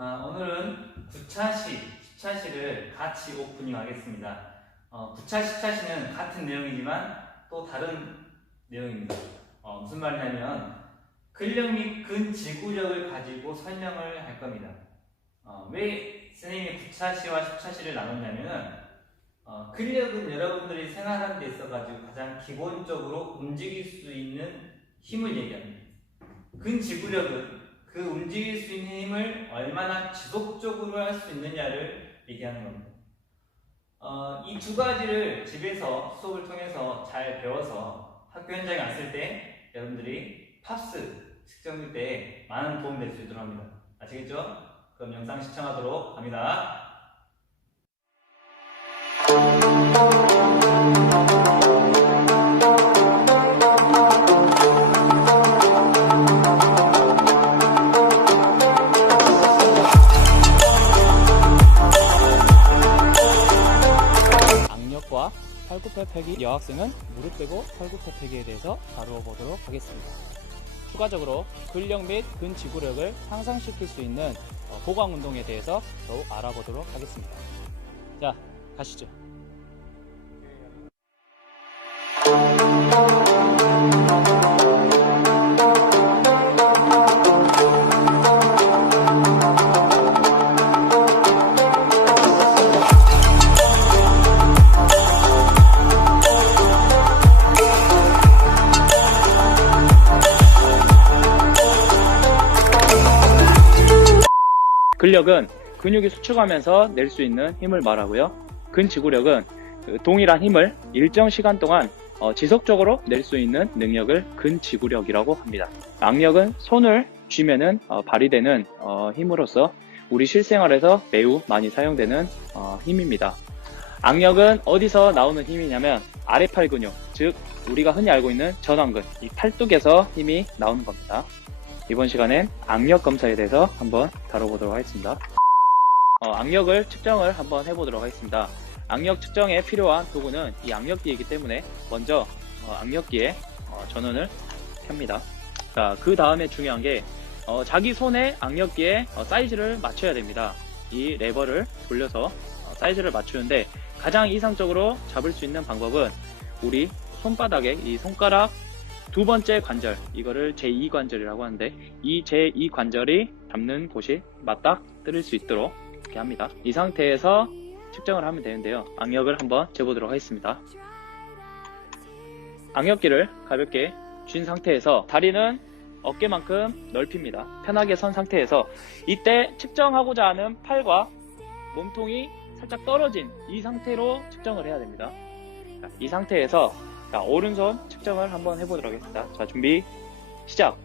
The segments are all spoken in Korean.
오늘은 9차시, 10차시를 같이 오프닝 하겠습니다. 9차, 10차시는 같은 내용이지만 또 다른 내용입니다. 무슨 말이냐면 근력 및 근지구력을 가지고 설명을 할 겁니다. 왜 선생님이 9차시와 10차시를 나눴냐면은 근력은 여러분들이 생활하는 데 있어가지고 가장 기본적으로 움직일 수 있는 힘을 얘기합니다. 근지구력은 그 움직일 수 있는 힘을 얼마나 지속적으로 할 수 있느냐를 얘기하는 겁니다. 이 두 가지를 집에서 수업을 통해서 잘 배워서 학교 현장에 왔을 때 여러분들이 팝스 측정일 때 많은 도움이 될 수 있도록 합니다. 아시겠죠? 그럼 영상 시청하도록 합니다. 악력과 팔굽혀펴기, 여학생은 무릎 빼고 팔굽혀펴기에 대해서 다루어보도록 하겠습니다. 추가적으로 근력 및 근지구력을 향상시킬 수 있는 보강 운동에 대해서 더욱 알아보도록 하겠습니다. 자, 가시죠. 근력은 근육이 수축하면서 낼 수 있는 힘을 말하고요. 근지구력은 동일한 힘을 일정 시간 동안 지속적으로 낼 수 있는 능력을 근지구력이라고 합니다. 악력은 손을 쥐면은 발휘되는 힘으로서 우리 실생활에서 매우 많이 사용되는 힘입니다. 악력은 어디서 나오는 힘이냐면 아래팔 근육, 즉 우리가 흔히 알고 있는 전완근, 이 팔뚝에서 힘이 나오는 겁니다. 이번 시간엔 악력 검사에 대해서 한번 다뤄보도록 하겠습니다. 악력을 측정을 한번 해보도록 하겠습니다. 악력 측정에 필요한 도구는 이 악력기이기 때문에 먼저 악력기에 전원을 켭니다. 자, 그 다음에 중요한 게 자기 손의 악력기에 사이즈를 맞춰야 됩니다. 이 레버를 돌려서 사이즈를 맞추는데 가장 이상적으로 잡을 수 있는 방법은 우리 손바닥에 이 손가락 두 번째 관절, 이거를 제2관절이라고 하는데 이 제2관절이 잡는 곳이 맞닥뜨릴 수 있도록 이렇게 합니다. 이 상태에서 측정을 하면 되는데요. 악력을 한번 재보도록 하겠습니다. 악력기를 가볍게 쥔 상태에서 다리는 어깨만큼 넓힙니다. 편하게 선 상태에서 이때 측정하고자 하는 팔과 몸통이 살짝 떨어진 이 상태로 측정을 해야 됩니다. 이 상태에서 오른손 측정을 한번 해보도록 하겠습니다. 자, 준비 시작.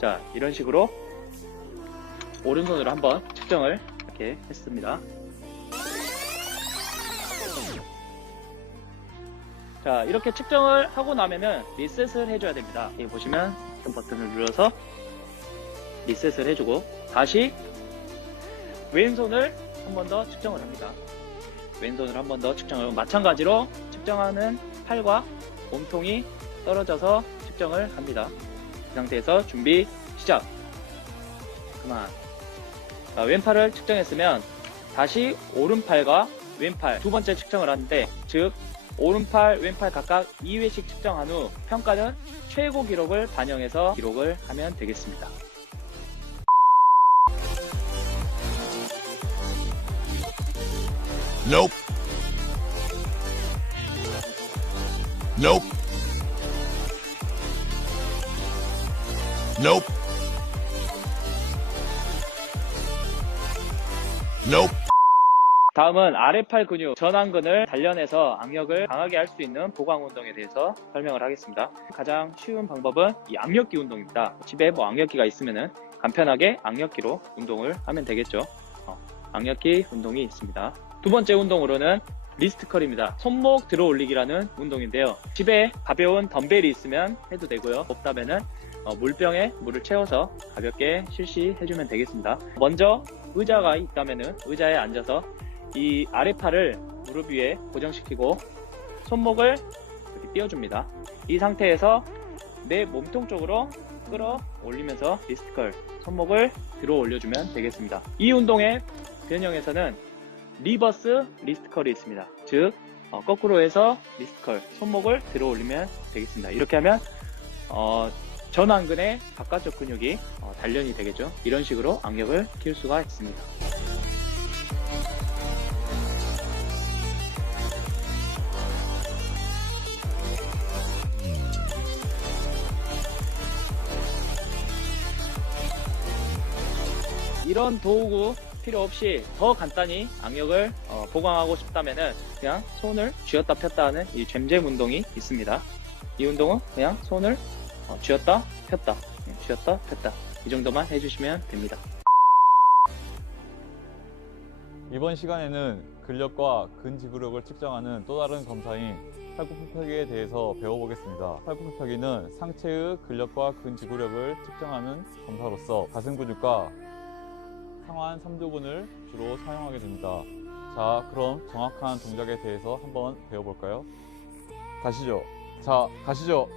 자, 이런 식으로 오른손으로 한번 측정을 이렇게 했습니다. 자, 이렇게 측정을 하고 나면은 리셋을 해줘야 됩니다. 여기 보시면 좀 버튼을 눌러서 리셋을 해주고 다시 왼손을 한 번 더 측정을 합니다. 왼손을 한 번 더 측정을, 마찬가지로 측정하는 팔과 몸통이 떨어져서 측정을 합니다. 이 상태에서 준비 시작. 그만. 자, 왼팔을 측정했으면 다시 오른팔과 왼팔 두 번째 측정을 하는데, 즉 오른팔 왼팔 각각 2회씩 측정한 후 평가는 최고 기록을 반영해서 기록을 하면 되겠습니다. Nope. Nope. Nope. Nope. 다음은 아래팔 근육 전완근을 단련해서 악력을 강하게 할 수 있는 보강 운동에 대해서 설명을 하겠습니다. 가장 쉬운 방법은 이 악력기 운동입니다. 집에 악력기가 있으면은 간편하게 악력기로 운동을 하면 되겠죠. 악력기 운동이 있습니다. 두 번째 운동으로는 리스트컬입니다. 손목 들어 올리기라는 운동인데요. 집에 가벼운 덤벨이 있으면 해도 되고요. 없다면은 물병에 물을 채워서 가볍게 실시해주면 되겠습니다. 먼저 의자가 있다면은 의자에 앉아서 이 아래팔을 무릎 위에 고정시키고 손목을 이렇게 띄워줍니다. 이 상태에서 내 몸통 쪽으로 끌어올리면서 리스트컬, 손목을 들어 올려주면 되겠습니다. 이 운동의 변형에서는 리버스 리스트컬이 있습니다. 즉 거꾸로 해서 리스트컬, 손목을 들어 올리면 되겠습니다. 이렇게 하면 전완근의 바깥쪽 근육이 단련이 되겠죠. 이런 식으로 악력을 키울 수가 있습니다. 이런 도구 필요 없이 더 간단히 악력을 보강하고 싶다면은 그냥 손을 쥐었다 폈다 하는 이 잼잼 운동이 있습니다. 이 운동은 그냥 손을 쥐었다 폈다, 쥐었다 폈다 이 정도만 해주시면 됩니다. 이번 시간에는 근력과 근지구력을 측정하는 또 다른 검사인 팔굽혀펴기에 대해서 배워보겠습니다. 팔굽혀펴기는 상체의 근력과 근지구력을 측정하는 검사로서 가슴 근육과 상완 삼두근을 주로 사용하게 됩니다. 자, 그럼 정확한 동작에 대해서 한번 배워볼까요? 가시죠. 자, 가시죠.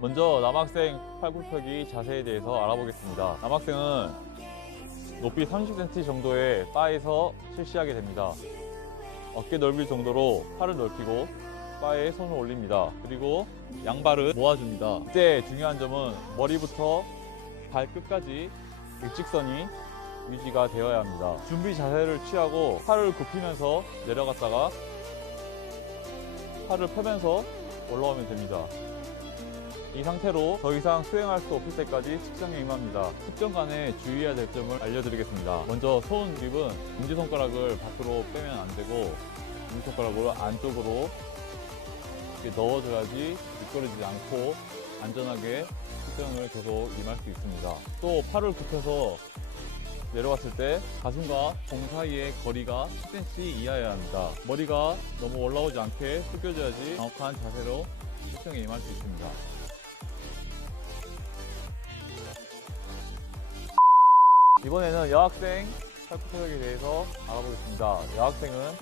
먼저 남학생 팔굽혀펴기 자세에 대해서 알아보겠습니다. 남학생은 높이 30cm 정도의 바에서 실시하게 됩니다. 어깨 넓이 정도로 팔을 넓히고 바에 손을 올립니다. 그리고 양발을 모아줍니다. 이때 중요한 점은 머리부터 발끝까지 일직선이 유지가 되어야 합니다. 준비 자세를 취하고 팔을 굽히면서 내려갔다가 팔을 펴면서 올라오면 됩니다. 이 상태로 더 이상 수행할 수 없을 때까지 측정에 임합니다. 측정간에 주의해야 될 점을 알려드리겠습니다. 먼저 손 립은 엄지손가락을 밖으로 빼면 안 되고 엄지손가락을 안쪽으로 이렇게 넣어줘야지 미끄러지지 않고 안전하게 측정을 계속 임할 수 있습니다. 또 팔을 굽혀서 내려갔을 때 가슴과 공 사이의 거리가 10cm 이하여야 합니다. 머리가 너무 올라오지 않게 숙여줘야지 정확한 자세로 측정에 임할 수 있습니다. 이번에는 여학생 팔굽혀펴기에 대해서 알아보겠습니다. 여학생은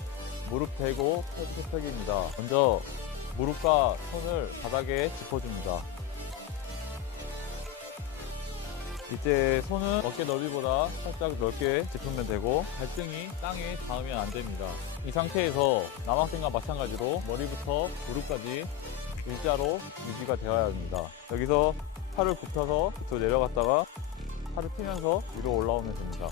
무릎 대고 팔굽혀펴기입니다. 먼저 무릎과 손을 바닥에 짚어줍니다. 이때 손은 어깨 넓이보다 살짝 넓게 짚으면 되고 발등이 땅에 닿으면 안 됩니다. 이 상태에서 남학생과 마찬가지로 머리부터 무릎까지 일자로 유지가 되어야 합니다. 여기서 팔을 굽혀서 밑으로 내려갔다가 팔을 피면서 위로 올라오면 됩니다.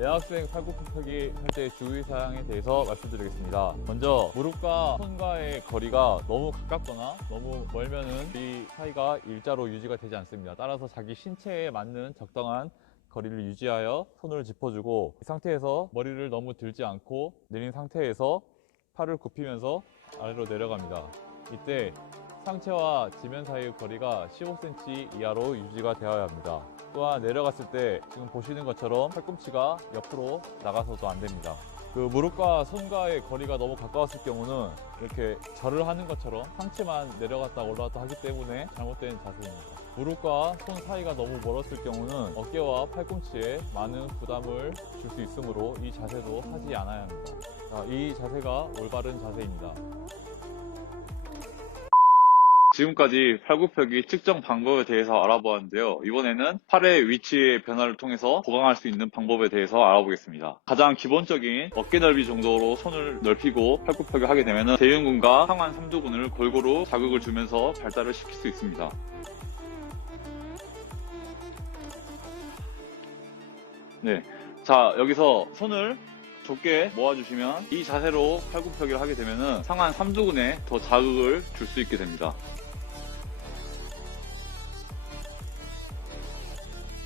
여학생 팔굽혀펴기 할 때 주의사항에 대해서 말씀드리겠습니다. 먼저 무릎과 손과의 거리가 너무 가깝거나 너무 멀면은 이 사이가 일자로 유지가 되지 않습니다. 따라서 자기 신체에 맞는 적당한 거리를 유지하여 손을 짚어주고 이 상태에서 머리를 너무 들지 않고 내린 상태에서 팔을 굽히면서 아래로 내려갑니다. 이때 상체와 지면 사이의 거리가 15cm 이하로 유지가 되어야 합니다. 또한 내려갔을 때 지금 보시는 것처럼 팔꿈치가 옆으로 나가서도 안 됩니다. 그 무릎과 손과의 거리가 너무 가까웠을 경우는 이렇게 절을 하는 것처럼 상체만 내려갔다 올라갔다 하기 때문에 잘못된 자세입니다. 무릎과 손 사이가 너무 멀었을 경우는 어깨와 팔꿈치에 많은 부담을 줄 수 있으므로 이 자세도 하지 않아야 합니다. 자, 이 자세가 올바른 자세입니다. 지금까지 팔굽혀펴기 측정 방법에 대해서 알아보았는데요. 이번에는 팔의 위치의 변화를 통해서 보강할 수 있는 방법에 대해서 알아보겠습니다. 가장 기본적인 어깨 넓이 정도로 손을 넓히고 팔굽혀펴기 하게 되면 대흉근과 상완 삼두근을 골고루 자극을 주면서 발달을 시킬 수 있습니다. 네, 자 여기서 손을 좁게 모아주시면 이 자세로 팔굽혀펴기를 하게 되면 상완 삼두근에 더 자극을 줄 수 있게 됩니다.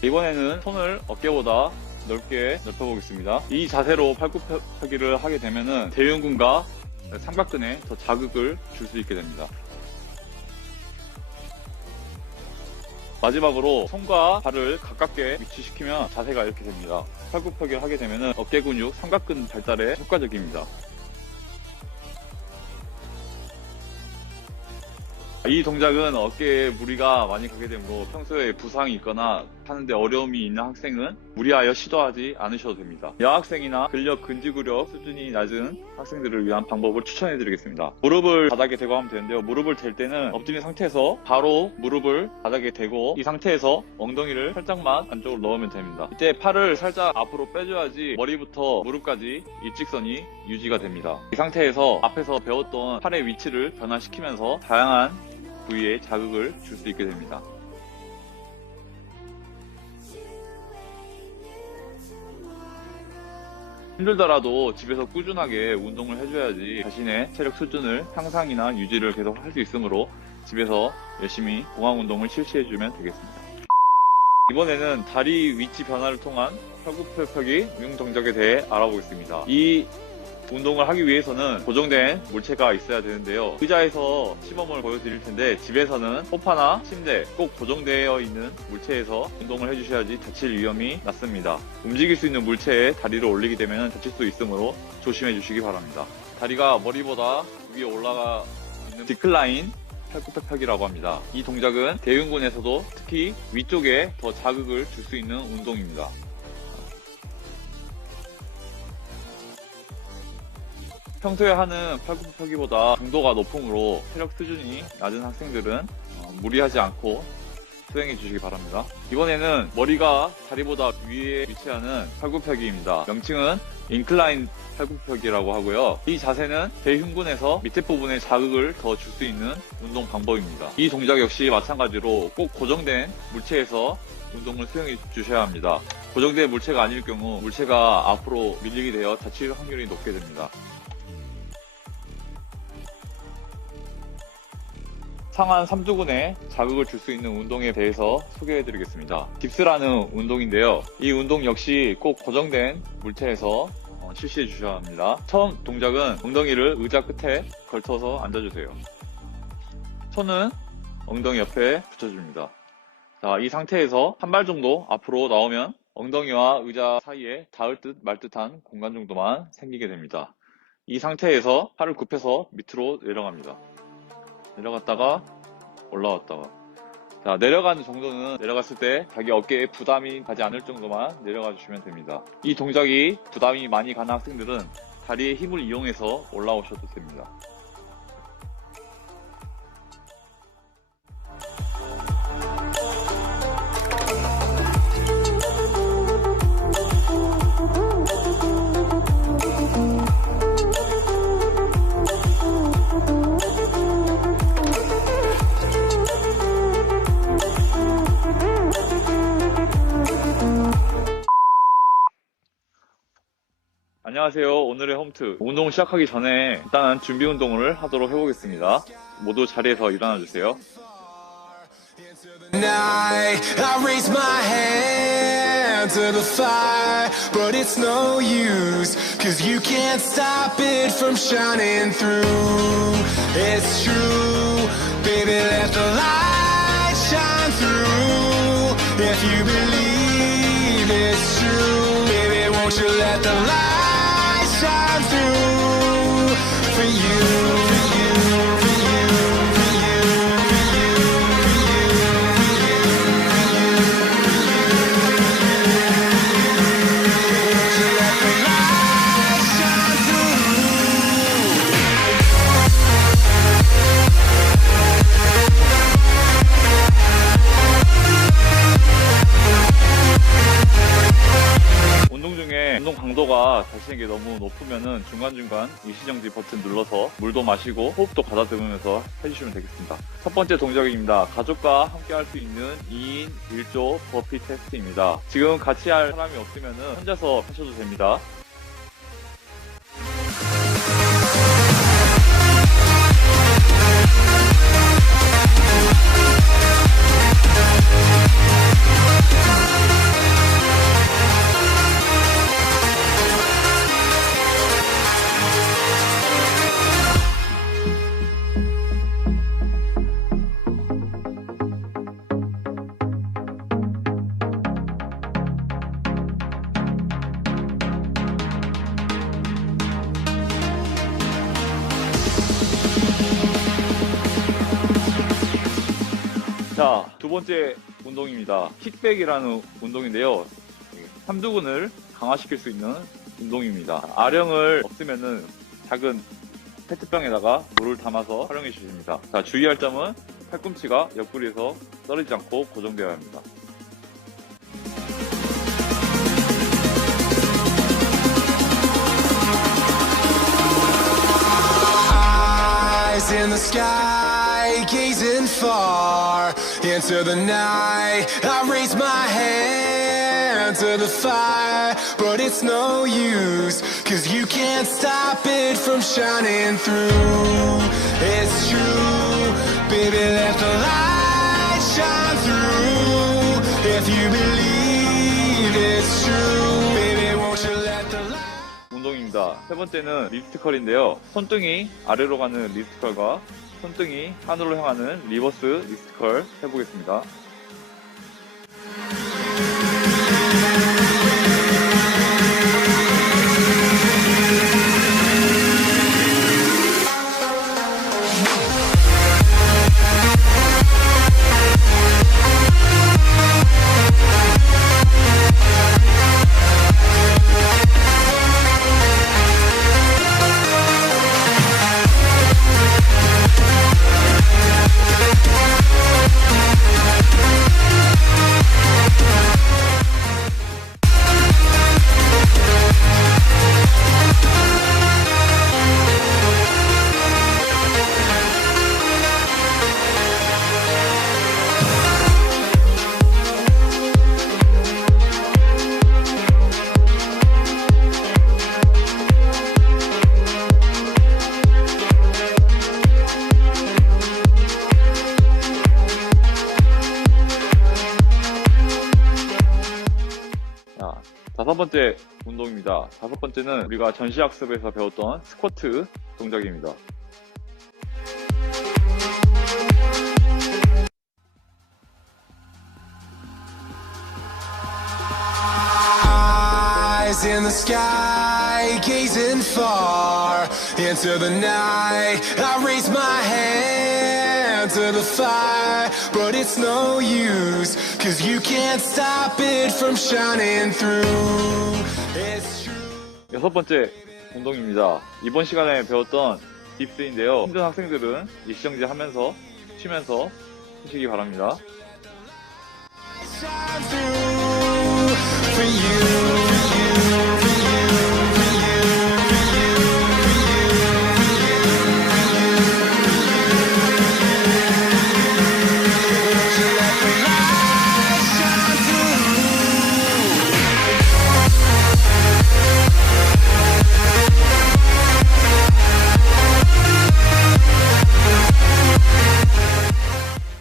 이번에는 손을 어깨보다 넓게 넓혀보겠습니다. 이 자세로 팔굽혀펴기를 하게 되면 대흉근과 삼각근에 더 자극을 줄 수 있게 됩니다. 마지막으로 손과 발을 가깝게 위치시키면 자세가 이렇게 됩니다. 팔굽혀펴기를 하게 되면 어깨 근육, 삼각근 발달에 효과적입니다. 이 동작은 어깨에 무리가 많이 가게 되므로 평소에 부상이 있거나 하는데 어려움이 있는 학생은 무리하여 시도하지 않으셔도 됩니다. 여학생이나 근력 근지구력 수준이 낮은 학생들을 위한 방법을 추천해 드리겠습니다. 무릎을 바닥에 대고 하면 되는데요. 무릎을 댈 때는 엎드린 상태에서 바로 무릎을 바닥에 대고 이 상태에서 엉덩이를 살짝만 안쪽으로 넣으면 됩니다. 이때 팔을 살짝 앞으로 빼줘야지 머리부터 무릎까지 일직선이 유지가 됩니다. 이 상태에서 앞에서 배웠던 팔의 위치를 변화시키면서 다양한 부위에 자극을 줄 수 있게 됩니다. 힘들더라도 집에서 꾸준하게 운동을 해줘야지 자신의 체력 수준을 향상이나 유지를 계속 할 수 있으므로 집에서 열심히 공항 운동을 실시해주면 되겠습니다. 이번에는 다리 위치 변화를 통한 팔굽혀펴기 응용 동작에 대해 알아보겠습니다. 이 운동을 하기 위해서는 고정된 물체가 있어야 되는데요. 의자에서 시범을 보여드릴 텐데 집에서는 소파나 침대 꼭 고정되어 있는 물체에서 운동을 해주셔야지 다칠 위험이 낮습니다. 움직일 수 있는 물체에 다리를 올리게 되면 다칠 수 있으므로 조심해 주시기 바랍니다. 다리가 머리보다 위에 올라가 있는 디클라인 팔굽혀펴기라고 합니다. 이 동작은 대흉근에서도 특히 위쪽에 더 자극을 줄 수 있는 운동입니다. 평소에 하는 팔굽혀펴기보다 강도가 높으므로 체력 수준이 낮은 학생들은 무리하지 않고 수행해 주시기 바랍니다. 이번에는 머리가 다리보다 위에 위치하는 팔굽혀펴기입니다. 명칭은 인클라인 팔굽혀펴기라고 하고요. 이 자세는 대흉근에서 밑에 부분에 자극을 더 줄 수 있는 운동 방법입니다. 이 동작 역시 마찬가지로 꼭 고정된 물체에서 운동을 수행해 주셔야 합니다. 고정된 물체가 아닐 경우 물체가 앞으로 밀리게 되어 다칠 확률이 높게 됩니다. 상한 삼두근에 자극을 줄 수 있는 운동에 대해서 소개해 드리겠습니다. 딥스라는 운동인데요. 이 운동 역시 꼭 고정된 물체에서 실시해 주셔야 합니다. 처음 동작은 엉덩이를 의자 끝에 걸쳐서 앉아주세요. 손은 엉덩이 옆에 붙여줍니다. 자, 이 상태에서 한 발 정도 앞으로 나오면 엉덩이와 의자 사이에 닿을 듯 말 듯한 공간 정도만 생기게 됩니다. 이 상태에서 팔을 굽혀서 밑으로 내려갑니다. 내려갔다가 올라왔다가, 자, 내려가는 정도는 내려갔을 때 자기 어깨에 부담이 가지 않을 정도만 내려가 주시면 됩니다. 이 동작이 부담이 많이 가는 학생들은 다리의 힘을 이용해서 올라오셔도 됩니다. 안녕하세요. 오늘의 홈트. 운동 시작하기 전에 일단은 준비 운동을 하도록 해보겠습니다. 모두 자리에서 일어나 주세요. Night, I raise my hand to the fire, but it's no use, 'cause you can't stop it from shining through. It's true, baby, let the light shine through. If you believe it's true, baby, won't you let the light shine through for you, for you, for you, for you, for you, for you, for you, for you, won't you let the light shine through? 운동 중에 운동 강도가 자신에게 너무 높으면은 중간중간 일시정지 버튼 눌러서 물도 마시고 호흡도 가다듬으면서 해주시면 되겠습니다. 첫 번째 동작입니다. 가족과 함께 할 수 있는 2인 1조 버피 테스트입니다. 지금 같이 할 사람이 없으면은 혼자서 하셔도 됩니다. 자, 두 번째 운동입니다. 킥백이라는 운동인데요. 삼두근을 강화시킬 수 있는 운동입니다. 아령을 없으면은 작은 페트병에다가 물을 담아서 활용해 주십니다. 자, 주의할 점은 팔꿈치가 옆구리에서 떨어지지 않고 고정되어야 합니다. Eyes in the sky, gazing far into the night. I raise my hand to the fire, but it's no use, 'cause you can't stop it from shining through. It's true, baby, let the light shine through. If you believe it's true, baby, won't you let the light. 운동입니다. 세 번째는 리스트컬인데요. 손등이 아래로 가는 리스트컬과 손등이 하늘로 향하는 리버스 리스트컬 해보겠습니다. 다섯 번째 운동입니다. 다섯 번째는 우리가 전시학습에서 배웠던 스쿼트 동작입니다. Eyes in the sky, gazing far into the night. I raise my hand to the fire, but it's no use, 'cause you can't stop it from shining through. It's true. 여섯 번째 운동입니다. 이번 시간에 배웠던 딥스인데요. 힘든 학생들은 일시정지 하면서 쉬면서 하시기 바랍니다. Shine through for you.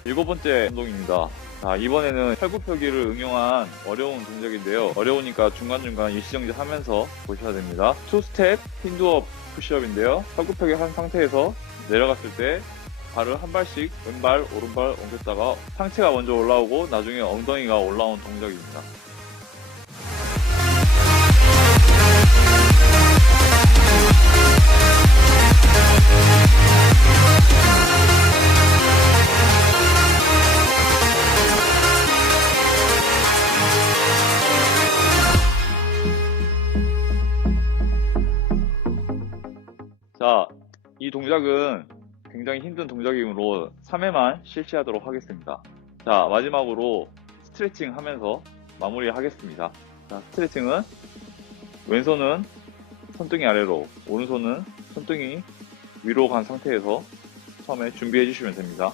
일곱 번째 운동입니다. 자, 이번에는 팔굽혀기를 응용한 어려운 동작인데요. 어려우니까 중간중간 일시정지 하면서 보셔야 됩니다. 투스텝 힌두업 푸시업인데요. 팔굽혀기 한 상태에서 내려갔을 때 발을 한 발씩 왼발, 오른발 옮겼다가 상체가 먼저 올라오고 나중에 엉덩이가 올라온 동작입니다. 자, 이 동작은 굉장히 힘든 동작이므로 3회만 실시하도록 하겠습니다. 자, 마지막으로 스트레칭 하면서 마무리 하겠습니다. 자, 스트레칭은 왼손은 손등이 아래로, 오른손은 손등이 위로 간 상태에서 처음에 준비해 주시면 됩니다.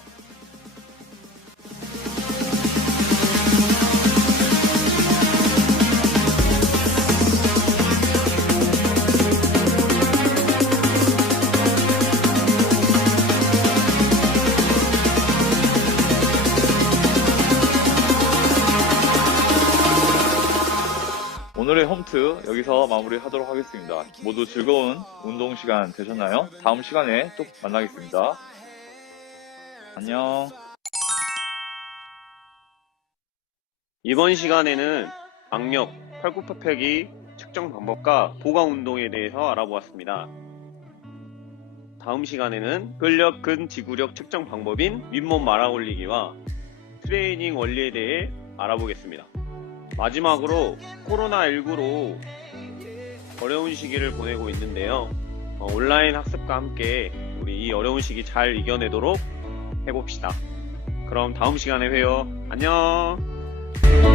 오늘의 홈트 여기서 마무리하도록 하겠습니다. 모두 즐거운 운동 시간 되셨나요? 다음 시간에 또 만나겠습니다. 안녕. 이번 시간에는 악력, 팔굽혀펴기 측정 방법과 보강 운동에 대해서 알아보았습니다. 다음 시간에는 근력, 근지구력 측정 방법인 윗몸 말아 올리기와 트레이닝 원리에 대해 알아보겠습니다. 마지막으로 코로나19로 어려운 시기를 보내고 있는데요. 온라인 학습과 함께 우리 이 어려운 시기 잘 이겨내도록 해봅시다. 그럼 다음 시간에 봬요. 안녕.